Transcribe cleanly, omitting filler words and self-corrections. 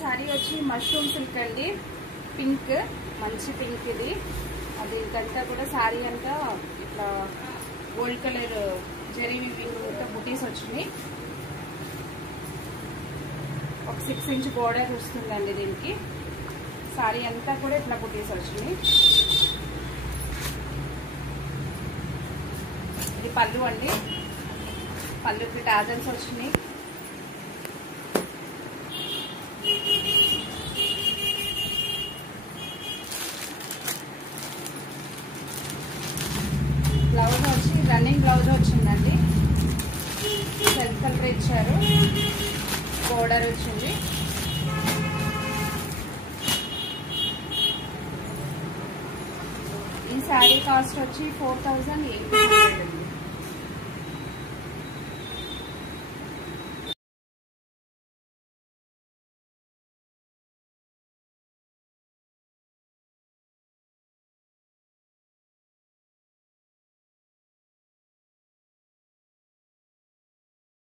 శారీ వచ్చి mushroom silk అండి, pink, మంచి పింక్ ఇది. అది ఇదంతా కూడా శారీ అంతా ఇట్లా గోల్డ్ కలర్ జరీ వీవింగ్ బుటీస్ వచ్చినాయి. ఒక 6 ఇంచ్ బోర్డర్ వస్తుందండి దీనికి. శారీ అంతా కూడా ఇట్లా బుటీస్ వచ్చినాయి. ఇది పళ్ళు అండి, పళ్ళుకి టాజల్స్ వచ్చినాయి. బ్లౌజ్ వచ్చి రన్నింగ్ బ్లౌజ్ వచ్చిందండి, సెల్ఫ్ కలర్ ఇచ్చారు, బోర్డర్ వచ్చింది. ఈ శారీ కాస్ట్ వచ్చి 4800.